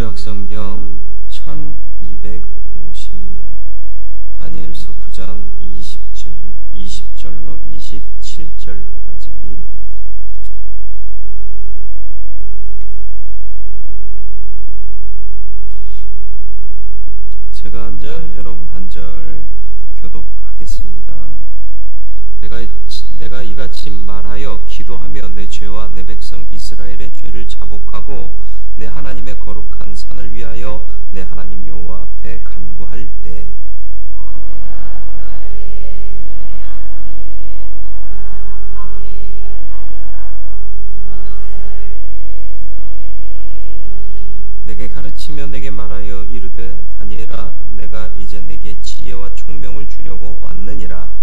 구약성경 1250년 다니엘서 9장 20절로 27절까지 제가 한 절, 여러분 한 절 교독하겠습니다. 내가 이같이 말하여 기도하며 내 죄와 내 백성 이스라엘의 죄를 자복하고 내 하나님의 거룩한 산을 위하여 내 하나님 여호와 앞에 간구할 때 내게 가르치며 내게 말하여 이르되 다니엘아 내가 이제 내게 지혜와 총명을 주려고 왔느니라.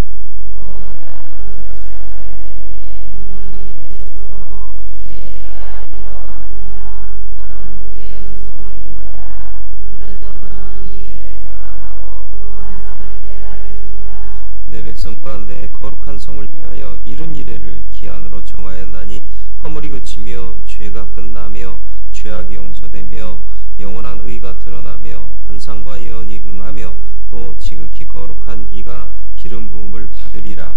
내 백성과 내 거룩한 성을 위하여 이른 이래를 기한으로 정하였나니 허물이 그치며 죄가 끝나며 죄악이 용서되며 영원한 의가 드러나며 환상과 예언이 응하며 또 지극히 거룩한 이가 기름 부음을 받으리라.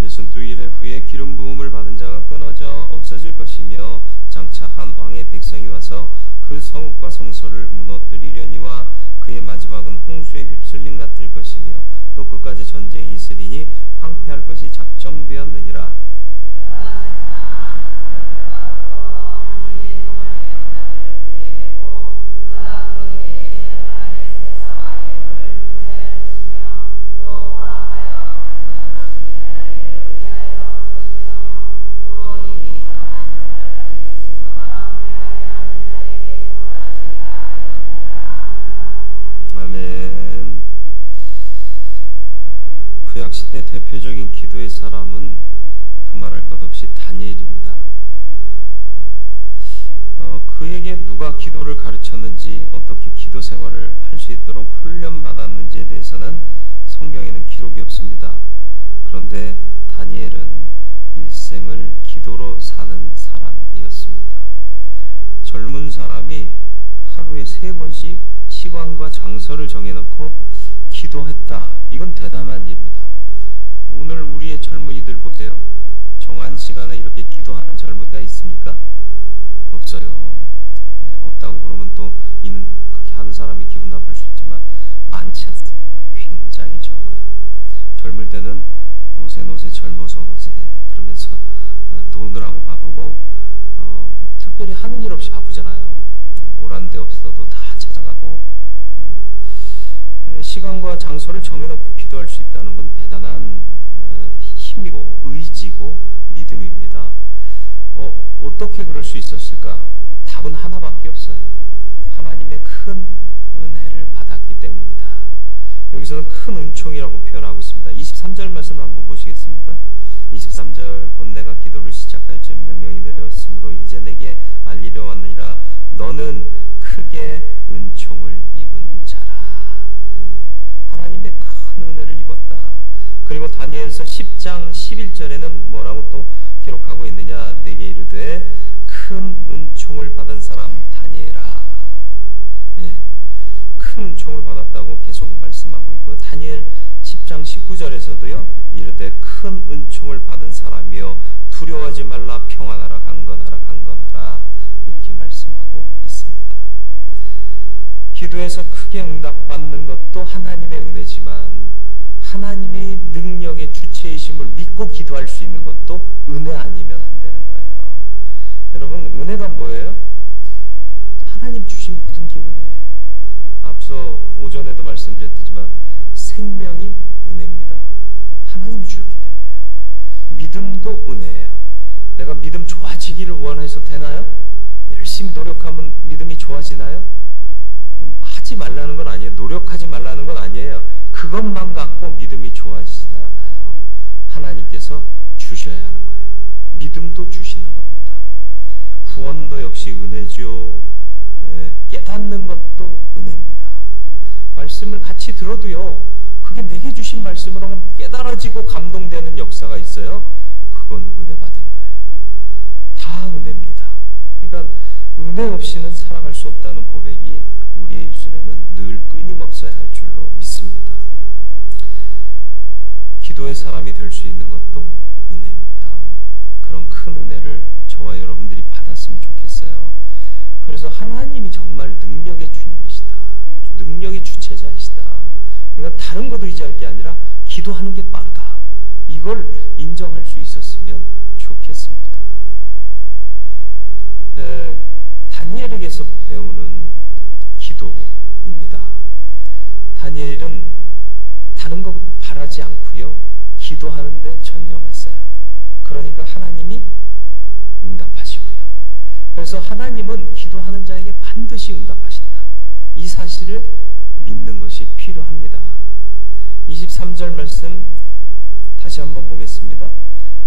예순두일의 후에 기름 부음을 받은 자가 끊어져 없어질 것이며 장차 한 왕의 백성이 와서 그 성읍과 성소를 무너뜨리려니와 그의 마지막은 홍수에 휩쓸림 같을 것이며 또 끝까지 전쟁이 있으리니 황폐할 것이 작정되었느니라. 아멘. 구약시대 대표적인 기도의 사람은 두말할 것 없이 다니엘입니다. 그에게 누가 기도를 가르쳤는지 어떻게 기도 생활을 할 수 있도록 훈련받았는지에 대해서는 성경에는 기록이 없습니다. 그런데 다니엘은 일생을 기도로 사는 사람이었습니다. 젊은 사람이 하루에 3번씩 시간과 장소를 정해놓고 기도했다. 이건 대단한 일입니다. 오늘 우리의 젊은이들 보세요. 정한 시간에 이렇게 기도하는 젊은이가 있습니까? 없어요. 없다고 그러면 또 이는 그렇게 하는 사람이 기분 나쁠 수 있지만 많지 않습니다. 굉장히 적어요. 젊을 때는 노세 젊어서 노세 그러면서 노느라고 바쁘고 특별히 하는 일 없이 바쁘잖아요. 오란 데 없어도 다 찾아가고 시간과 장소를 정해놓고 기도할 수 있다는 건 대단한 힘이고 의지고 믿음입니다. 어떻게 그럴 수 있었을까? 답은 하나밖에 없어요. 하나님의 큰 은혜를 받았기 때문이다. 여기서는 큰 은총이라고 표현하고 있습니다. 23절 말씀을 한번 보시겠습니까? 23절 곧 내가 기도를 시작할 즈음 명령이 내려왔으므로 이제 내게 알리려 왔느니라. 너는 크게 은총을 입은 자라. 하나님의 큰 은혜를 입었다. 그리고 다니엘서 10장 11절에는 뭐라고 또 기록하고 있느냐? 내게 이르되 큰 은총을 받은 사람 다니엘아. 큰 은총을 받았다고 계속 말씀하고 있고 다니엘 10장 19절에서도요. 이르되 큰 은총을 받은 사람이여 두려워하지 말라 평안하라 강건하라 이렇게 말씀하고 있습니다. 기도에서 크게 응답받는 것도 하나님의 은혜지만 하나님의 능력의 주체이심을 믿고 기도할 수 있는 것도 은혜 아니면 안 되는 거예요. 여러분 은혜가 뭐예요? 하나님 주신 모든 게 은혜예요. 앞서 오전에도 말씀드렸지만 생명이 은혜입니다. 하나님이 주셨기 때문에요. 믿음도 은혜예요. 내가 믿음 좋아지기를 원해서 되나요? 열심히 노력하면 믿음이 좋아지나요? 하지 말라는 건 아니에요. 노력하지 말라는 건 아니에요. 그것만 갖고 믿음이 좋아지지는 않아요. 하나님께서 주셔야 하는 거예요. 믿음도 역시 은혜죠. 깨닫는 것도 은혜입니다. 말씀을 같이 들어도요, 그게 내게 주신 말씀으로 깨달아지고 감동되는 역사가 있어요. 그건 은혜 받은 거예요. 다 은혜입니다. 그러니까 은혜 없이는 살아갈 수 없다는 고백이 우리의 입술에는 늘 끊임없어야 할 줄로 믿습니다. 기도의 사람이 될 수 있는 것도 은혜입니다. 그런 큰 은혜를 저와 여러분들이 받았으면 좋겠어요. 그래서 하나님이 정말 능력의 주님이시다. 능력의 주체자이시다. 그러니까 다른 것도 의지할 게 아니라 기도하는 게 빠르다. 이걸 인정할 수 있었으면 좋겠습니다. 다니엘에게서 배우는 기도입니다. 다니엘은 다른 거 바라지 않고요, 기도하는데 전념했어요. 그러니까 하나님이 응답하시고요. 그래서 하나님은 기도하는 자에게 반드시 응답하신다. 이 사실을 믿는 것이 필요합니다. 23절 말씀 다시 한번 보겠습니다.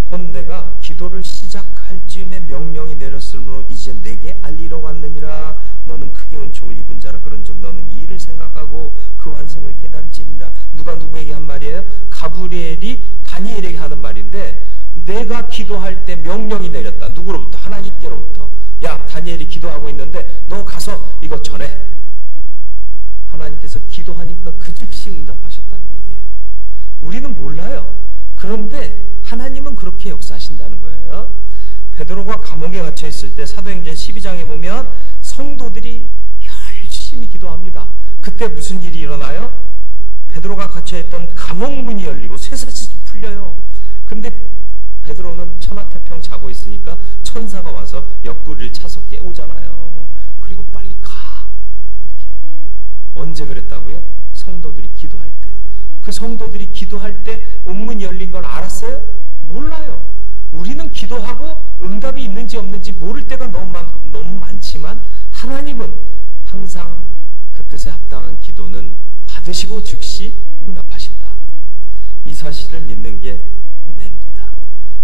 곧 내가 기도를 시작할 즈음에 명령이 내렸으므로 이제 내게 알리러 왔느니라. 너는 크게 은총을 입은 자라. 그런즉 너는 이 일을 생각하고 그 완성을 깨달을지니라. 누가 누구에게 한 말이에요? 가브리엘이 다니엘에게 하는 말인데, 내가 기도할 때 명령이 내렸다. 누구로부터? 하나님께로부터. 야, 다니엘이 기도하고 있는데 너 가서 이거 전해. 하나님께서 기도하니까 그 즉시 응답하셨다는 얘기예요. 우리는 몰라요. 그런데 하나님은 그렇게 역사하신다는 거예요. 베드로가 감옥에 갇혀 있을 때 사도행전 12장에 보면 성도들이 열심히 기도합니다. 그때 무슨 일이 일어나요? 베드로가 갇혀있던 감옥문이 열리고 쇠사슬이 풀려요. 근데 베드로는 천하태평 자고 있으니까 천사가 와서 옆구리를 차서 깨우잖아요. 그리고 빨리 가. 이렇게. 언제 그랬다고요? 성도들이 기도할 때. 그 성도들이 기도할 때 옥문이 열린 걸 알았어요? 몰라요. 우리는 기도하고 응답이 있는지 없는지 모를 때가 너무 많지만 하나님은 항상 그 뜻에 합당한 기도는 받으시고 즉시 응답하신다. 이 사실을 믿는 게 은혜입니다.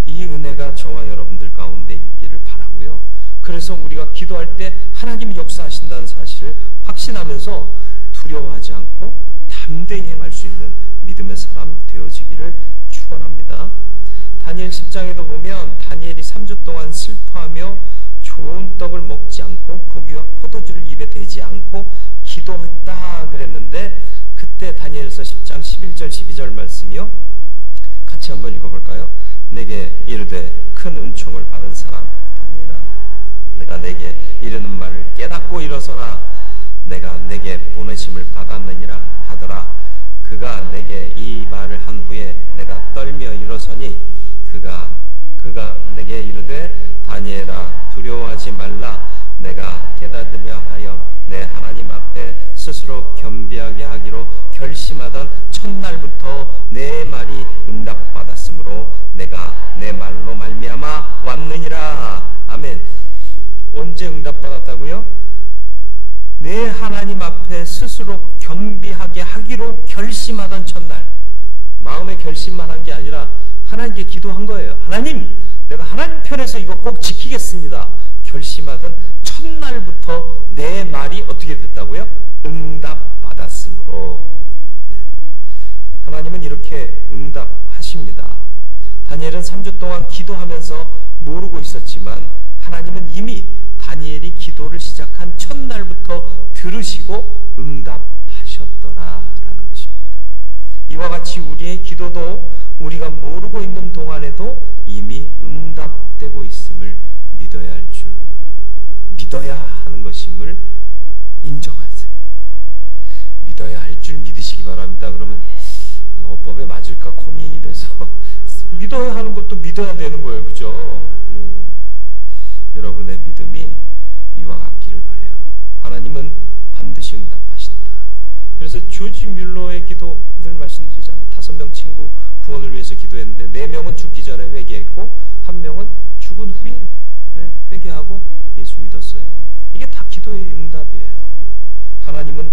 이 은혜가 저와 여러분들 가운데 있기를 바라고요. 그래서 우리가 기도할 때 하나님이 역사하신다는 사실을 확신하면서 두려워하지 않고 담대히 행할 수 있는 믿음의 사람 되어지기를 축원합니다. 다니엘 10장에도 보면 다니엘이 3주 동안 슬퍼하며 좋은 떡을 먹지 않고 고기와 포도주를 입에 대지 않고 기도했다 그랬는데, 그때 다니엘서 10장 11절 12절 말씀이요, 같이 한번 읽어볼까요? 내게 이르되 큰 은총을 받은 사람 다니엘아, 내가 내게 이르는 말을 깨닫고 일어서라. 내가 내게 보내심을 받았느니라 하더라. 그가 내게 이 말을 한 후에 내가 떨며 일어서니 그가 내게 이르되 다니엘아, 두려워하지 말라. 내가 깨닫으려 하여 내 하나님 앞에 스스로 겸비하게 하기로 결심하던 첫날부터 내 말이 응답받았으므로 내가 내 말로 말미암아 왔느니라. 아멘. 언제 응답받았다고요? 내 하나님 앞에 스스로 겸비하게 하기로 결심하던 첫날. 마음에 결심만 한 게 아니라 하나님께 기도한 거예요. 하나님, 내가 하나님 편에서 이거 꼭 지키겠습니다. 결심하던 첫날부터 내 말이 어떻게 됐다고요? 응답받았으므로. 네. 하나님은 이렇게 응답하십니다. 다니엘은 3주 동안 기도하면서 모르고 있었지만 하나님은 이미 다니엘이 기도를 시작한 첫날부터 들으시고 응답하셨더라라는 것입니다. 이와 같이 우리의 기도도 우리가 모르고 있는 동안에도 이미 응답되고 있음을 믿어야 할 줄, 믿어야 하는 것임을 인정하세요. 믿어야 할 줄 믿으시기 바랍니다. 그러면 어법에 맞을까 고민이 돼서 믿어야 하는 것도 믿어야 되는 거예요. 그죠? 여러분의 믿음이 이와 같기를 바라요. 하나님은 반드시 응답하신다. 그래서 조지 뮬러의 기도 늘 말씀드리잖아요. 5명 친구 구원을 위해서 기도했는데 4명은 죽기 전에 회개했고 1명은 죽은 후에 회개하고 예수 믿었어요. 이게 다 기도의 응답이에요. 하나님은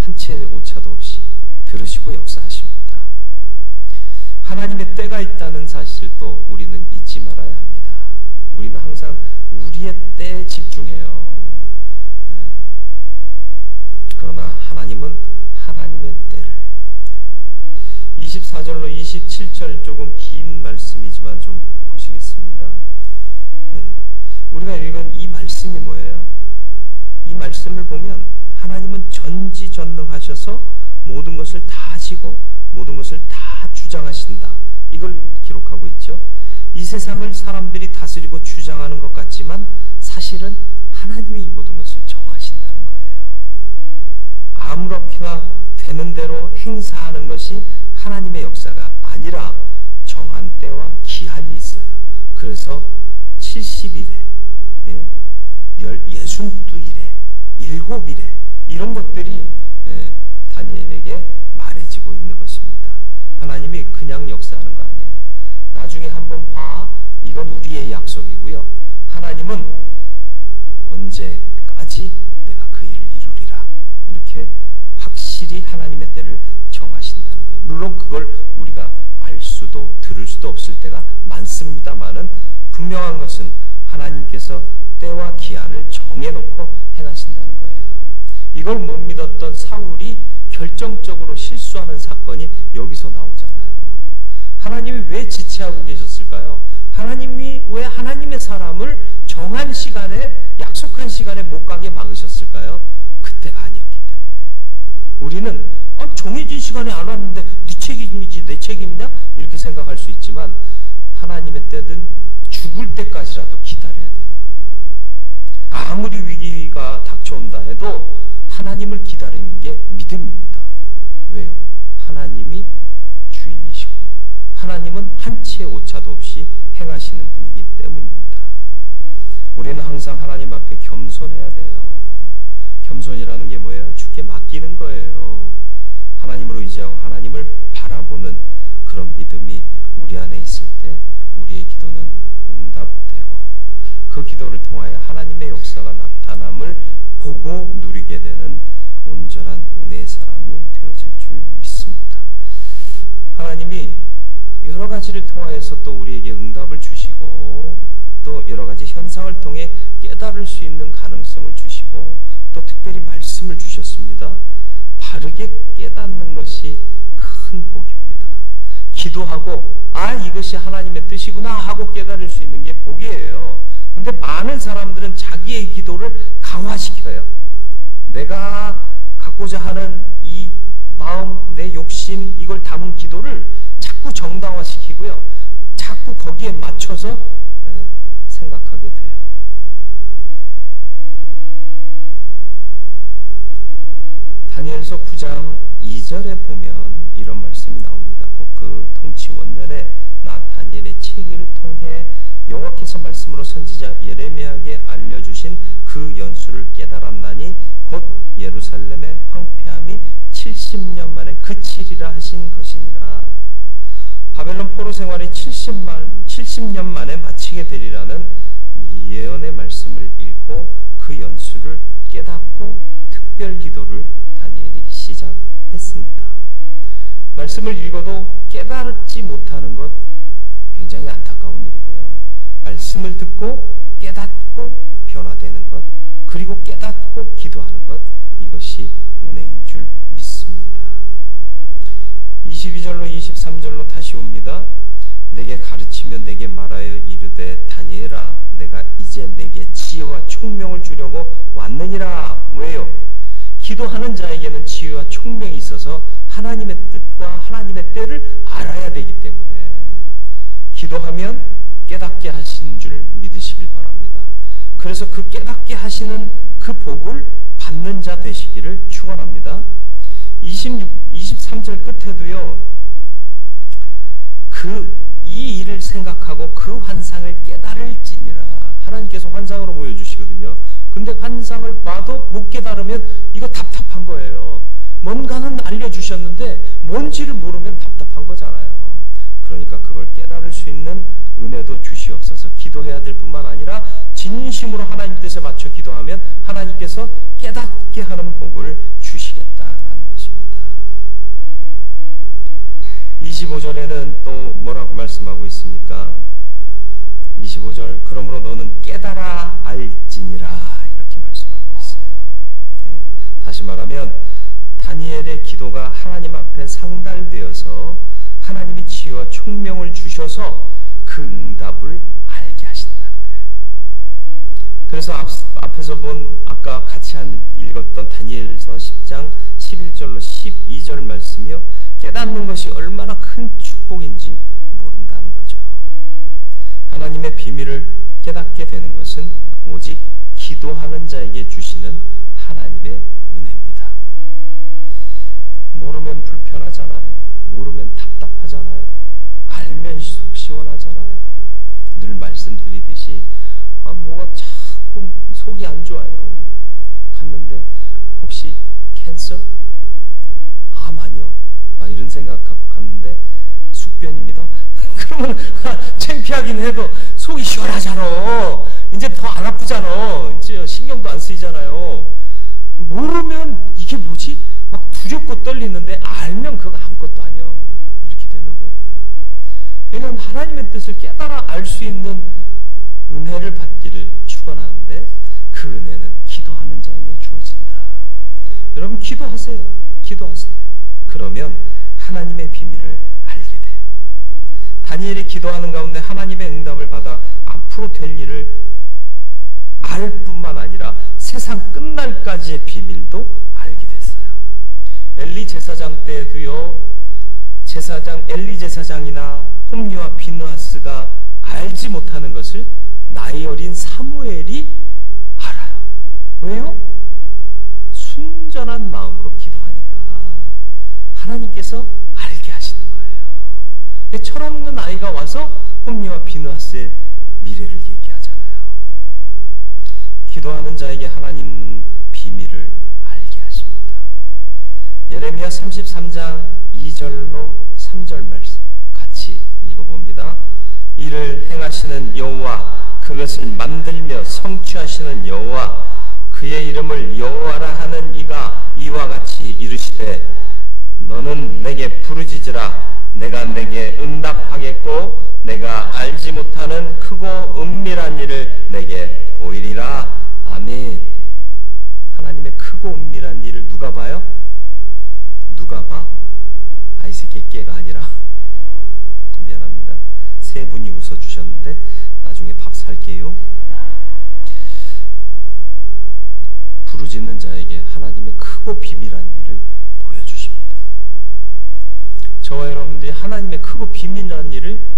한 채의 오차도 없이 들으시고 역사하십니다. 하나님의 때가 있다는 사실도 우리는 잊지 말아야 합니다. 우리는 항상 우리의 때에 집중해요. 그러나 하나님은 하나님의 때를. 24절로 27절 조금 긴 말씀이지만 좀 보시겠습니다. 우리가 읽은 이 말씀이 뭐예요? 이 말씀을 보면 하나님은 전지전능하셔서 모든 것을 다 하시고 모든 것을 다 주장하신다. 이걸 기록하고 있죠. 이 세상을 사람들이 다스리고 주장하는 것 같지만 사실은 하나님이 이 모든 것을 정하신다는 거예요. 아무렇게나 되는 대로 행사하는 것이 하나님의 역사가 아니라 정한 때와 기한이 있어요. 그래서 70일에 62일에 7일에 이런 것들이 다니엘에게 말해지고 있는 것입니다. 하나님이 그냥 역사하는 거 아니에요. 나중에 한번 봐. 이건 우리의 약속이고요. 하나님은 언제까지 내가 그 일을 이루리라. 이렇게 확실히 하나님의 때를 정하신다는 거예요. 물론 그걸 우리가 알 수도 들을 수도 없을 때가 많습니다만은 분명한 것은 하나님께서 때와 기한을 정해놓고 행하신다는 거예요. 이걸 못 믿었던 사울이 결정적으로 실수하는 사건이 여기서 나오잖아요. 하나님이 왜 지체하고 계셨을까요? 하나님이 왜 하나님의 사람을 정한 시간에, 약속한 시간에 못 가게 막으셨을까요? 그때가 아니었기 때문에. 우리는 정해진 시간에 안 왔는데 네 책임이지 내 책임이냐? 이렇게 생각할 수 있지만 하나님의 때는 죽을 때까지라도 기다려야 되는 거예요. 아무리 위기가 닥쳐온다 해도 하나님을 기다리는 게 믿음입니다. 왜요? 하나님이 주인이시고 하나님은 한치의 오차도 없이 행하시는 분이기 때문입니다. 우리는 항상 하나님 앞에 겸손해야 돼요. 겸손이라는 게 뭐예요? 주께 맡기는 거예요. 하나님을 의지하고 하나님을 바라보는 그런 믿음이 우리 안에 있을 때 우리의 기도는 응답되고 그 기도를 통하여 하나님의 역사가 나타남을 보고 누리게 되는 온전한 은혜의 사람이 되어질 줄 믿습니다. 하나님이 여러 가지를 통하여서 또 우리에게 응답을 주시고 또 여러 가지 현상을 통해 깨달을 수 있는 가능성을 주시고 또 특별히 말씀을 주셨습니다. 바르게 깨닫는 것이 큰 복입니다. 기도하고 이것이 하나님의 뜻이구나 하고 깨달을 수 있는 게 복이에요. 근데 많은 사람들은 자기의 기도를 강화시켜요. 내가 갖고자 하는 이 마음, 내 욕심 이걸 담은 기도를 자꾸 정당화시키고요. 자꾸 거기에 맞춰서 생각하게 돼요. 다니엘서 9장 2절에 보면 이런 말씀이 나옵니다. 그 통치 원년에 나 다니엘의 책을 통해 여호와께서 말씀으로 선지자 예레미야에게 알려주신 그 연수를 깨달았나니 곧 예루살렘의 황폐함이 70년 만에 그치리라 하신 것이니라. 바벨론 포로 생활이 70년 만에 마치게 되리라는 예언의 말씀을 읽고 그 연수를 깨닫고 특별 기도를 다니엘이 시작했습니다. 말씀을 읽어도 깨달지 못하는 것 굉장히 안타까운 일이고요. 말씀을 듣고 깨닫고 변화되는 것, 그리고 깨닫고 기도하는 것, 이것이 은혜인 줄 믿습니다. 22절로 23절로 다시 옵니다. 내게 가르치며 내게 말하여 이르되 다니엘아 내가 이제 내게 지혜와 총명을 주려고 왔느니라. 왜요? 기도하는 자에게는 지혜와 총명이 있어서 하나님의 뜻과 하나님의 때를 알아야 되기 때문에 기도하면 깨닫게 하신 줄 믿으시길 바랍니다. 그래서 그 깨닫게 하시는 그 복을 받는 자 되시기를 축원합니다. 23절 끝에도요. 이 일을 생각하고 그 환상을 깨달을지니라. 하나님께서 환상으로 보여주시거든요. 근데 환상을 봐도 못 깨달으면 이거 답답한 거예요. 뭔가는 알려주셨는데 뭔지를 모르면 답답한 거잖아요. 그러니까 그걸 깨달을 수 있는 은혜도 주시옵소서. 기도해야 될 뿐만 아니라 진심으로 하나님 뜻에 맞춰 기도하면 하나님께서 깨닫게 하는 복을 주시겠다라는 것입니다. 25절에는 또 뭐라고 말씀하고 있습니까? 25절 그러므로 너는 깨달아 알지니라 이렇게 말씀하고 있어요. 네. 다시 말하면 다니엘의 기도가 하나님 앞에 상달되어서 하나님이 지혜와 총명을 주셔서 그 응답을 알게 하신다는 거예요. 그래서 앞에서 본 아까 같이 읽었던 다니엘서 10장 11절로 12절 말씀이요, 깨닫는 것이 얼마나 큰 축복인지 모른다는 거죠. 하나님의 비밀을 깨닫게 되는 것은 오직 기도하는 자에게 주시는 하나님의 은혜입니다. 모르면 불편하잖아요. 모르면 답답하잖아요. 알면 속 시원하잖아요. 늘 말씀드리듯이 뭐가 자꾸 속이 안 좋아요. 갔는데 혹시 캔서? 암 아니요? 이런 생각 갖고 갔는데 숙변입니다. 그러면 창피하긴 해도 속이 시원하잖아. 이제 더 안 아프잖아. 이제 신경도 안 쓰이잖아요. 모르면 이게 뭐지? 막 두렵고 떨리는데 알면 그거 아무것도 아니야. 이렇게 되는 거예요. 그러니까 하나님의 뜻을 깨달아 알 수 있는 은혜를 받기를 축원하는데 그 은혜는 기도하는 자에게 주어진다. 여러분 기도하세요. 기도하세요. 그러면 하나님의 비밀을 알게 돼요. 다니엘이 기도하는 가운데 하나님의 응답을 받아 앞으로 될 일을 알 뿐만 아니라 세상 끝날까지의 비밀도 알게 됐어요. 엘리 제사장 때도요, 엘리 제사장이나 홈리와 비느하스가 알지 못하는 것을 나이 어린 사무엘이 알아요. 왜요? 순전한 마음으로 기도하니까 하나님께서 알게 하시는 거예요. 철없는 아이가 와서 홈리와 비느하스의 미래를 얘기하잖아요. 기도하는 자에게 하나님은 비밀을 알게 하십니다. 예레미야 33장 2절로 3절 말씀 같이 읽어봅니다. 이를 행하시는 여호와, 그것을 만들며 성취하시는 여호와, 그의 이름을 여호와라 하는 이가 이와 같이 이르시되, 너는 내게 부르짖으라. 내가 내게 응답하겠고 내가 알지 못하는 크고 은밀한 일을 내게 보이리라. 아멘. 하나님의 크고 은밀한 일을 누가 봐요? 누가 봐? 아이새끼 깨가 아니라 미안합니다. 세 분이 웃어주셨는데 나중에 밥 살게요. 부르짖는 자에게 하나님의 크고 비밀한 일을 보여주십니다. 저와 여러분들이 하나님의 크고 비밀한 일을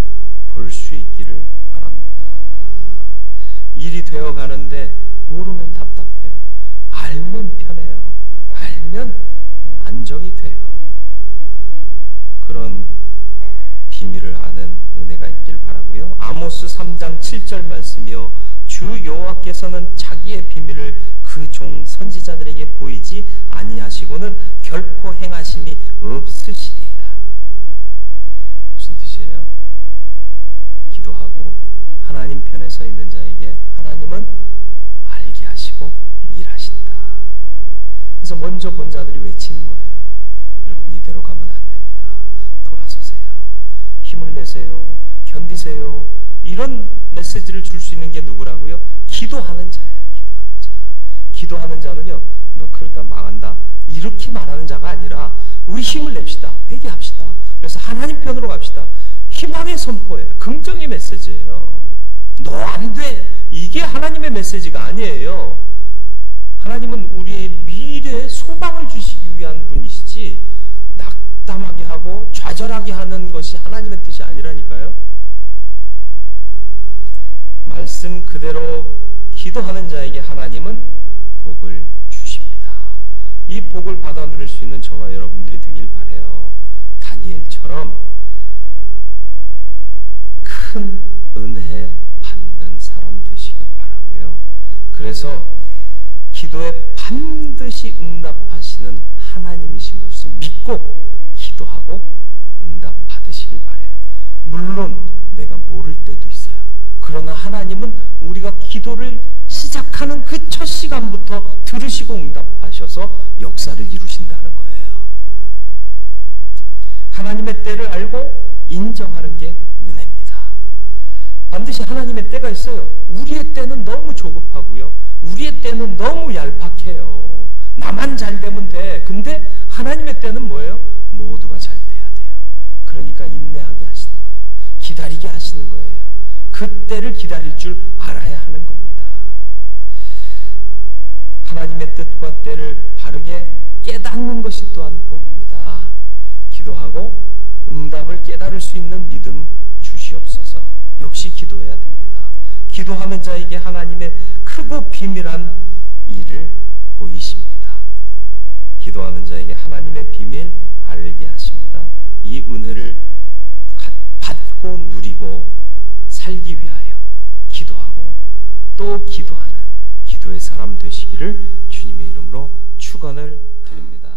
볼 수 있기를 바랍니다. 일이 되어 가는데 모르면 답답해요. 알면 편해요. 알면 안정이 돼요. 그런 비밀을 아는 은혜가 있기를 바라고요. 아모스 3장 7절 말씀이요, 주 여호와께서는 자기의 비밀을 그 종 선지자들에게 보이지 아니하시고는 결코 행하심이 없으시리이다. 무슨 뜻이에요? 기도하고 하나님 편에 서 있는 자에게 하나님은 알게 하시고 일하신다. 그래서 먼저 본 자들이 외치는 거예요. 여러분 이대로 가면 안 됩니다. 돌아서세요. 힘을 내세요. 견디세요. 이런 메시지를 줄 수 있는 게 누구라고요? 기도하는 자예요. 기도하는 자. 기도하는 자는요, 너 그러다 망한다 이렇게 말하는 자가 아니라 우리 힘을 냅시다. 회개합시다. 그래서 하나님 편으로 갑시다. 희망의 선포예요. 긍정의 메시지예요. 너 안 돼. 이게 하나님의 메시지가 아니에요. 하나님은 우리의 미래에 소망을 주시기 위한 분이시지 낙담하게 하고 좌절하게 하는 것이 하나님의 뜻이 아니라니까요. 말씀 그대로 기도하는 자에게 하나님은 복을 주십니다. 이 복을 받아 누릴 수 있는 저와 여러분들이 되길 바라요. 다니엘처럼 큰 은혜 받는 사람 되시길 바라고요. 그래서 기도에 반드시 응답하시는 하나님이신 것을 믿고 기도하고 응답 받으시길 바라요. 물론 내가 모를 때도 있어요. 그러나 하나님은 우리가 기도를 시작하는 그 첫 시간부터 들으시고 응답하셔서 역사를 이루신다는 거예요. 하나님의 때를 알고 인정하는 게 은혜입니다. 반드시 하나님의 때가 있어요. 우리의 때는 너무 조급하고요. 우리의 때는 너무 얄팍해요. 나만 잘 되면 돼. 근데 하나님의 때는 뭐예요? 모두가 잘 돼야 돼요. 그러니까 인내하게 하시는 거예요. 기다리게 하시는 거예요. 그 때를 기다릴 줄 알아야 하는 겁니다. 하나님의 뜻과 때를 바르게 깨닫는 것이 또한 복입니다. 기도하고 응답을 깨달을 수 있는 믿음 주시옵소서. 역시 기도해야 됩니다. 기도하는 자에게 하나님의 크고 비밀한 일을 보이십니다. 기도하는 자에게 하나님의 비밀 알게 하십니다. 이 은혜를 받고 누리고 살기 위하여 기도하고 또 기도하는 기도의 사람 되시기를 주님의 이름으로 축원을 드립니다.